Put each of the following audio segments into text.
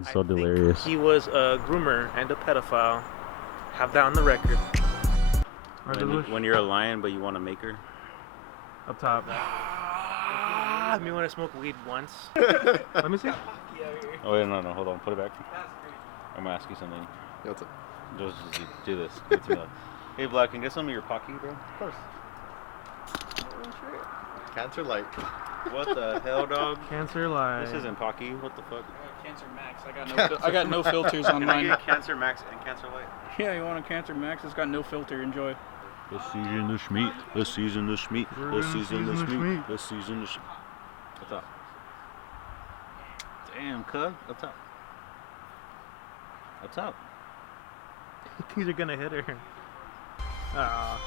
It's so delirious. He was a groomer and a pedophile. Have that on the record. When you're a lion, but you want to make her? Up top. Me want to smoke weed once. Let me see. Oh wait, no, hold on, put it back. I'm gonna ask you something. Yeah, what's up? Just do this. Give it to me. Hey Vlad, can you get some of your pocky, bro? Of course. Cancer light. What the hell, dog? Cancer light. This isn't pocky. What the fuck? Cancer-Maxx. I got no filters on Can I mine. get Cancer-Maxx and Cancer Light? Yeah, you want a Cancer-Maxx? It's got no filter. Enjoy. Let's season the schmeat. Let's season the schmeat. Let's season the schmeat. Let's season the schmeat. What's up? Damn, cuz. What's up? What's up? These are gonna hit her. Ah.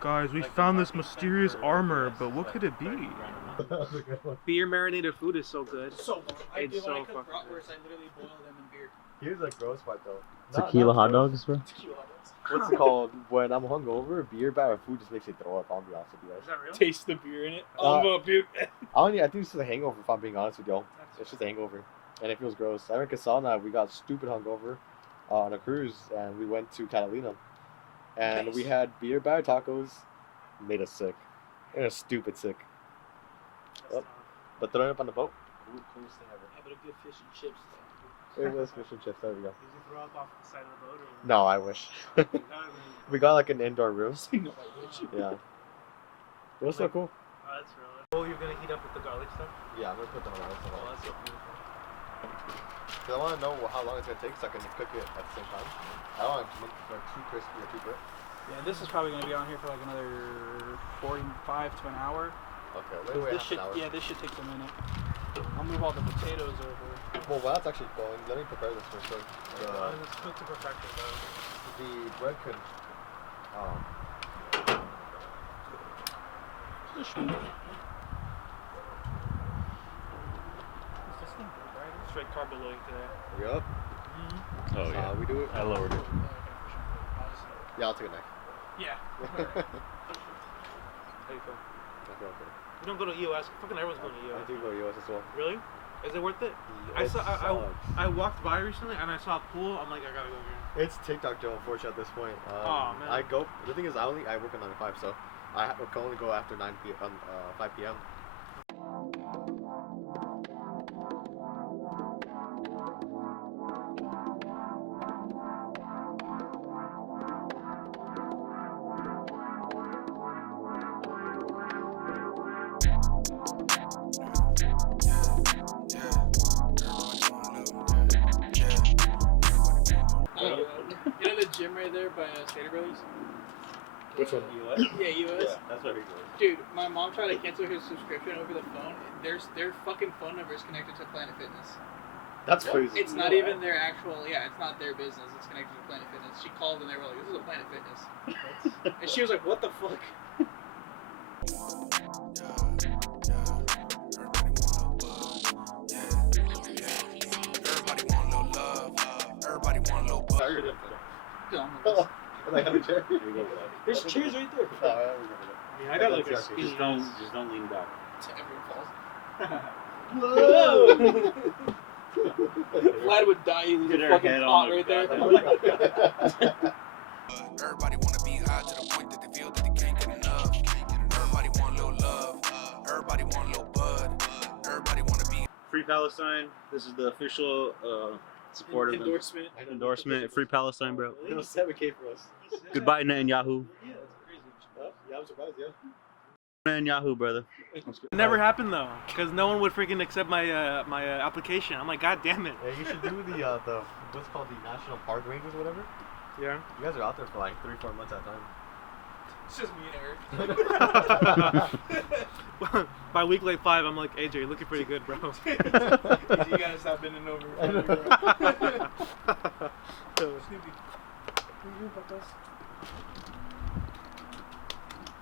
Guys, we found this mysterious armor, but what could it be? Beer marinated food is so good. So good. It's so fucking bratwurst, I literally boil them in beer. Here's a gross part though. Tequila hot dogs, bro? What's it called? When I'm hungover, beer or food just makes me throw up. I'll be honest with you guys. Is that real? Taste the beer in it. I'm gonna puke. I think it's just a hangover. If I'm being honest with y'all, it's just a hangover, and it feels gross. Erick and Sana, we got stupid hungover on a cruise, and we went to Catalina, and we had beer bar tacos, made us sick. It was stupid sick. Oh, but throwing up on the boat, coolest thing ever. But a good fish and chips. It was fish and chips. There we go. Did you throw up off the side of the boat? Or No, I wish. We got like an indoor room. No, I wish. Yeah. It was so cool. Oh, that's real. Oh, you're gonna heat up with the garlic stuff? Yeah, I'm gonna put them on ice. Oh, that's so beautiful. Cause I want to know how long it's gonna take so I can cook it at the same time. I don't want it to look like too crispy or too burnt. Yeah, this is probably gonna be on here for like another 45 to an hour. Okay, wait This half should, an hour. yeah, this should take a minute. I'll move all the potatoes over. Well, while that's actually going, let me prepare this for sure. It's cooked to perfection, though. The bread could. Straight carb loading today. Yup. Oh yeah. We do it. I lowered it. Yeah, I'll take a knife. Yeah. How you feel? Okay. We don't go to EOS. Fucking everyone's going to I EOS. do go EOS as well. Really? Is it worth it? It I walked by recently and I saw a pool. I'm like, I gotta go here. It's TikTok Joe, unfortunately, at this point. Oh, man. I go. The thing is, I work at 9 to 5, so I can only go after 5 p.m. You know the gym right there by Stater Brothers? Which one? US? Yeah, US. Yeah, that's what he goes. Dude, my mom tried to cancel her subscription over the phone. Their fucking phone number is connected to Planet Fitness. That's crazy. It's not even their actual, it's not their business. It's connected to Planet Fitness. She called and they were like, this is a Planet Fitness. And she was like, what the fuck? There's chairs right there. I got like a skinny Just don't lean back. Everyone falls. Whoa! Vlad would die. He's a fucking pot right there. Everybody wanna be high to the point that they feel that they can't get enough. Everybody want a little love. Everybody want a little bud. Everybody wanna be. Free Palestine. This is the official support of Endorsement. endorsement. Free Palestine, bro. It was 7K for us. Goodbye, Netanyahu. Yeah, I'm surprised. Yeah. Netanyahu, brother. It never happened though, because no one would freaking accept my my application. I'm like, God damn it. Yeah, you should do the what's called the National Park Rangers or whatever. Yeah. You guys are out there for like 3-4 months at a time. It's just me and Eric. By week like 5, I'm like, AJ, you're looking pretty good, bro. You gotta stop bending over.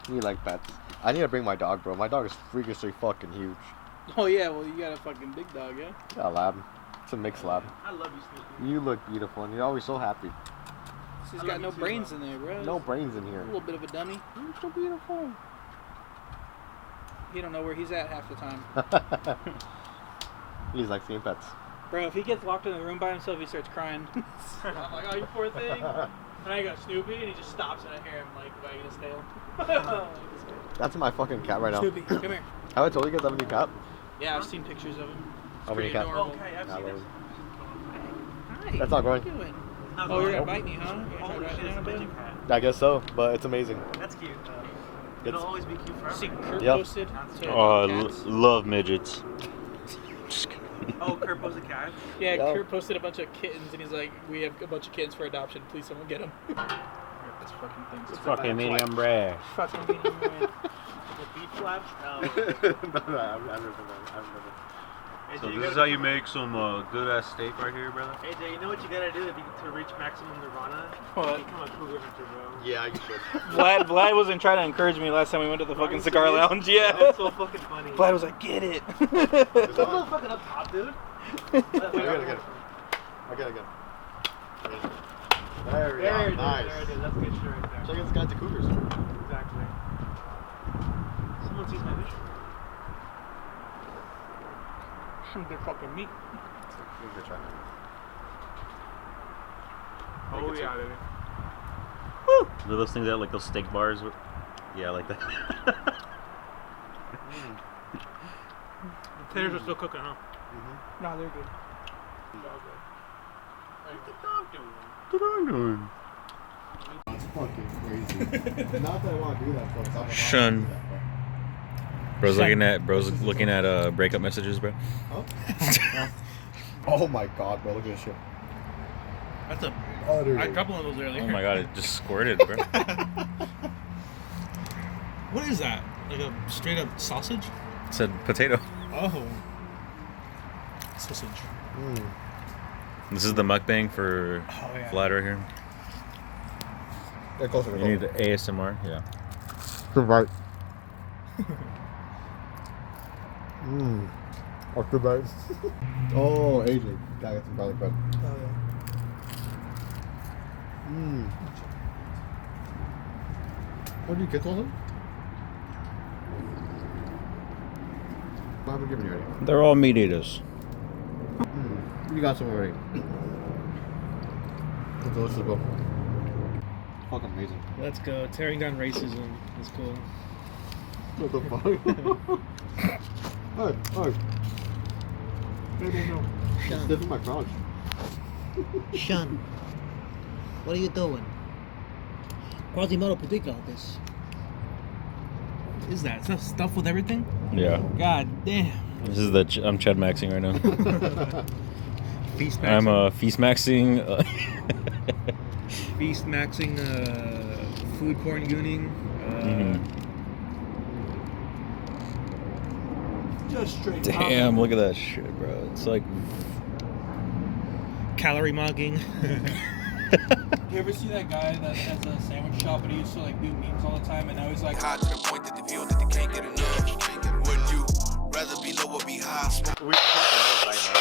You like pets? I need to bring my dog, bro. My dog is freakishly fucking huge. Oh yeah, well you got a fucking big dog, yeah? Yeah, lab. It's a mixed lab. I love you, Snoopy. You look beautiful and you're always so happy. He's got no brains in there, bro. No brains in here. A little bit of a dummy. You're so beautiful. He don't know where he's at half the time. He's like seeing pets. Bro, if he gets locked in the room by himself, he starts crying. I'm like, oh, you poor thing. And I got Snoopy, and he just stops, and I hear him like wagging his tail. That's my fucking cat right now. Snoopy, come here. Have I told you guys I have a new cat? Yeah, I've seen pictures of him. It's How many pretty cats? adorable. Okay, I've Nah, seen well, it. Hi. That's not growing. What are you doing? Oh, you're gonna bite me, huh? You're gonna try to bite me now, baby? I guess so, but it's amazing. That's cute. It's, It'll always be cute forever. See, Kurt Yep. posted to cats. Love midgets. Oh, Kurt posted a cat? Yeah, Yep. Kurt posted a bunch of kittens, and he's like, we have a bunch of kittens for adoption. Please someone get them. This fucking thing's Fucking medium rare. Fucking medium rare. The beef flaps? No. no, I've never done that. I've never. AJ, So you this is gotta- how you make some good ass steak right here, brother. AJ, you know what you gotta do to reach maximum nirvana? What? Become a cougar hunter, bro. Yeah, you should. Vlad wasn't trying to encourage me last time we went to the fucking cigar lounge. Yeah. That's so fucking funny. Vlad was like, get it. Don't go fucking up top, dude. I get it. There we There go. it is, Nice. there it is. That's good shit right there. Check out this guy to cougars. Exactly. Someone sees my vision. Some good fucking meat. Good try. Oh yeah, baby. Do those things that like those steak bars? Yeah, like that. The taters are still cooking, huh? No, they're good. That's fucking crazy. Not that I want to do that, folks. I'm not Shun. gonna do that, Bro's looking at breakup messages, bro. Huh? Oh my god, bro, look at this shit. That's a Utterly. I had a couple of those earlier. Oh my god, it just squirted, bro. What is that? Like a straight up sausage? It said potato. Oh. Sausage. Mm. This is the mukbang for Oh yeah. Vlad right here. Get closer to You need the ASMR, yeah. right. Mmm. What's the bite? Oh, AJ. Gotta get some garlic bread. Oh yeah. Mmm. What do you get those? What have we given you already? They're all meat eaters. You got some already. It's delicious, bro. Fucking amazing. Let's go. Tearing down racism is cool. What the fuck? Hey. No. It's sniffing my crotch. Shun, what are you doing? Quasimodo Pudicaltis. What is that? Is that stuff with everything? Yeah. God damn. This is I'm chud-maxxing right now. Feast I'm feast-maxxing. Feast maxing, food porn gooning. Just straight. Damn, look at that shit, bro. It's like Calorie-Mogging. You ever see that guy that has a sandwich shop and he used to like do memes all the time and now he's like High to the point that they feel that they can't get enough. Would you rather be low or be high? We can talk about it right now.